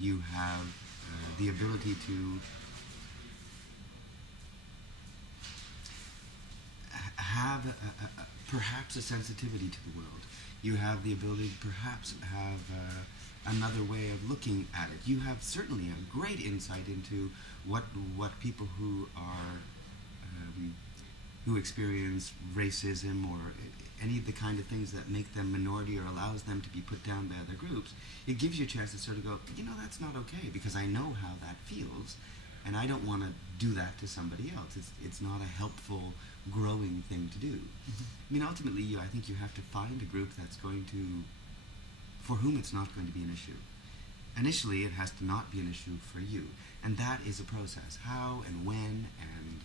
You have the ability to have perhaps a sensitivity to the world. You have the ability to perhaps have another way of looking at it. You have certainly a great insight into what people who are who experience racism or any of the kind of things that make them minority or allows them to be put down by other groups. It gives you a chance to sort of go, that's not okay, because I know how that feels, and I don't want to do that to somebody else. It's not a helpful, growing thing to do. Mm-hmm. I mean, ultimately, I think you have to find a group that's going to, for whom it's not going to be an issue. Initially, it has to not be an issue for you, and that is a process. How and when and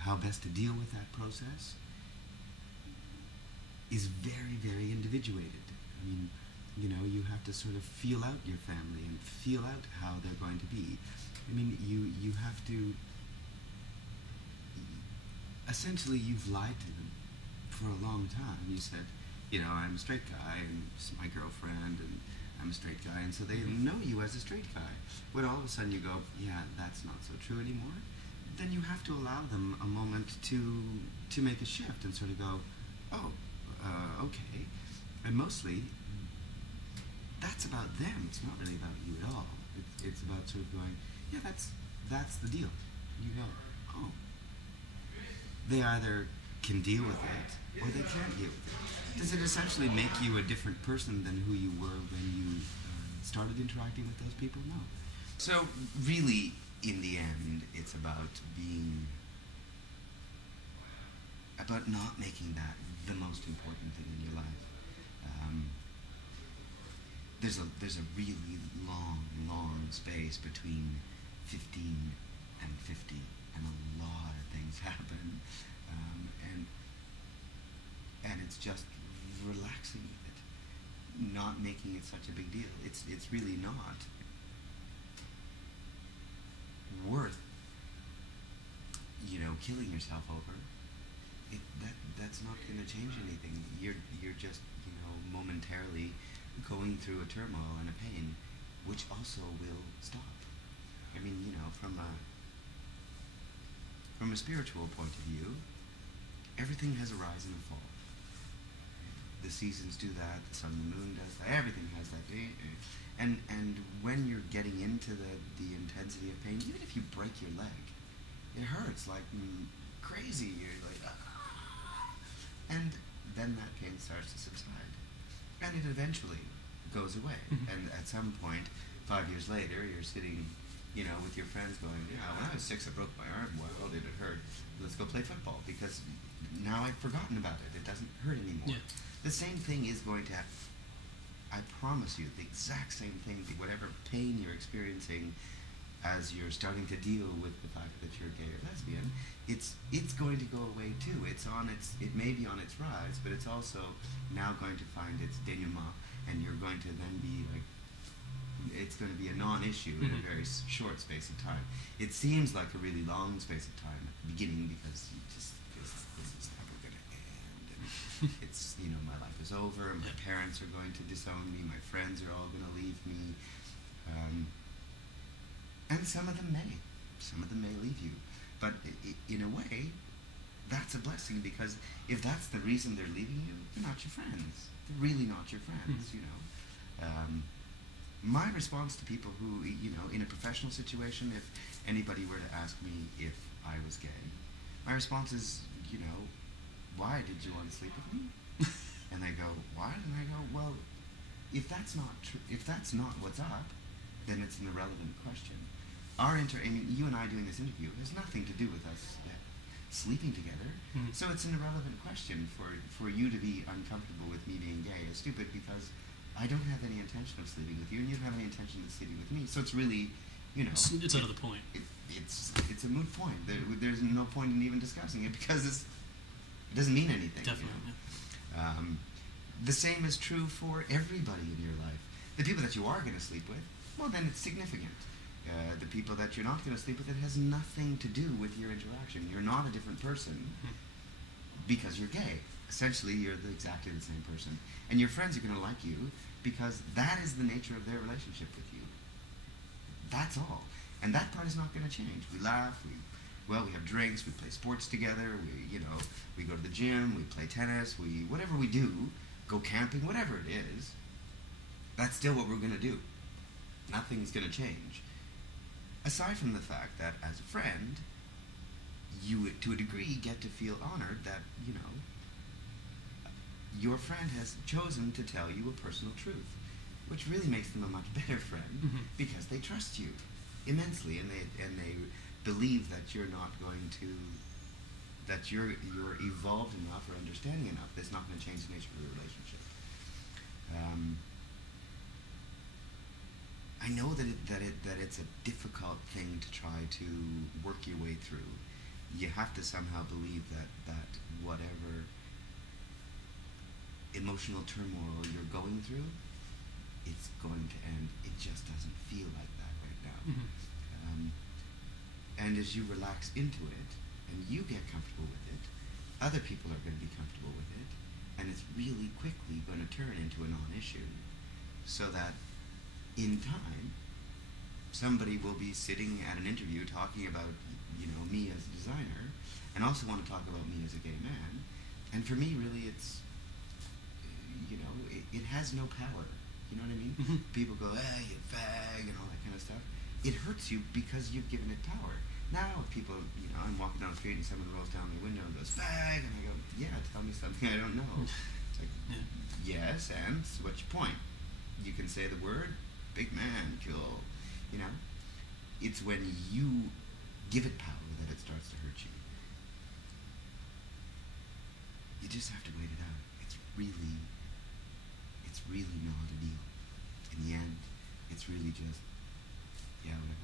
how best to deal with that process is very, very individuated. I mean, you have to sort of feel out your family and feel out how they're going to be. I mean, you have to, essentially you've lied to them for a long time. You said, I'm a straight guy, and this is my girlfriend, and I'm a straight guy, and so they know you as a straight guy. When all of a sudden you go, yeah, that's not so true anymore, then you have to allow them a moment to make a shift and sort of go, oh, okay. And mostly, that's about them. It's not really about you at all. It's about sort of going, yeah, that's the deal. You go, oh. They either can deal with it or they can't deal with it. Does it essentially make you a different person than who you were when you started interacting with those people? No. So really, in the end, it's about not making that the most important thing in your life. There's a really long space between 15 and 50, and a lot of things happen, and it's just relaxing with it, not making it such a big deal. It's really not worth killing yourself over. That's not going to change anything. You're just momentarily going through a turmoil and a pain, which also will stop. I mean, from a spiritual point of view, everything has a rise and a fall. The seasons do that, the sun and the moon does that, everything has that. And when you're getting into the intensity of pain, even if you break your leg, it hurts like crazy. You're like, ah. And then that pain starts to subside. And it eventually goes away. Mm-hmm. And at some point, 5 years later, you're sitting, with your friends going, yeah, when I was 6, I broke my arm. Well, did it hurt? Let's go play football, because now I've forgotten about it. It doesn't hurt anymore. Yeah. The same thing is going to happen. I promise you, the exact same thing, whatever pain you're experiencing as you're starting to deal with the fact that you're gay or lesbian, it's going to go away too. It may be on its rise, but it's also now going to find its denouement, and you're going to then be like, it's going to be a non-issue in a very short space of time. It seems like a really long space of time at the beginning, because you just, this is never going to end, and it's, my life is over, my parents are going to disown me, my friends are all going to leave me, and some of them may leave you, but in a way, that's a blessing, because if that's the reason they're leaving you, they're not your friends. They're really not your friends, My response to people who, in a professional situation, if anybody were to ask me if I was gay, my response is, why did you want to sleep with me? And they go, why? And I go, well, if that's not what's up, then it's an irrelevant question. You and I doing this interview has nothing to do with us sleeping together. Mm-hmm. So it's an irrelevant question for you to be uncomfortable with me being gay is stupid, because I don't have any intention of sleeping with you, and you don't have any intention of sleeping with me. So it's really, It's out of the point. It's a moot point. There's no point in even discussing it, because it doesn't mean anything. Definitely. The same is true for everybody in your life. The people that you are going to sleep with, well, then it's significant. The people that you're not going to sleep with, it has nothing to do with your interaction. You're not a different person because you're gay. Essentially, you're exactly the same person. And your friends are going to like you because that is the nature of their relationship with you. that's all. And that part is not going to change. We laugh, we have drinks, we play sports together, we go to the gym, we play tennis, whatever we do, go camping, whatever it is, that's still what we're going to do. Nothing's going to change. Aside from the fact that as a friend, you, to a degree, get to feel honored that, your friend has chosen to tell you a personal truth, which really makes them a much better friend because they trust you immensely, and they believe that you're not going to, that you're evolved enough or understanding enough that's not going to change the nature of the relationship. I know that it's a difficult thing to try to work your way through. You have to somehow believe that whatever emotional turmoil you're going through, it's going to end. It just doesn't feel like that right now. And as you relax into it and you get comfortable with it, other people are going to be comfortable with it, and it's really quickly going to turn into a non-issue, so that in time somebody will be sitting at an interview talking about me as a designer, and also want to talk about me as a gay man. And for me, really, it's it has no power. You know what I mean? People go, you fag, and all that kind of stuff. It hurts you because you've given it power. Now, if people, I'm walking down the street and someone rolls down the window and goes, fag, and I go, yeah, tell me something I don't know. It's like, yes, and so what's your point? You can say the word, big man, cool. It's when you give it power that it starts to hurt you. You just have to wait it out. It's really not a deal. In the end, it's really just, whatever.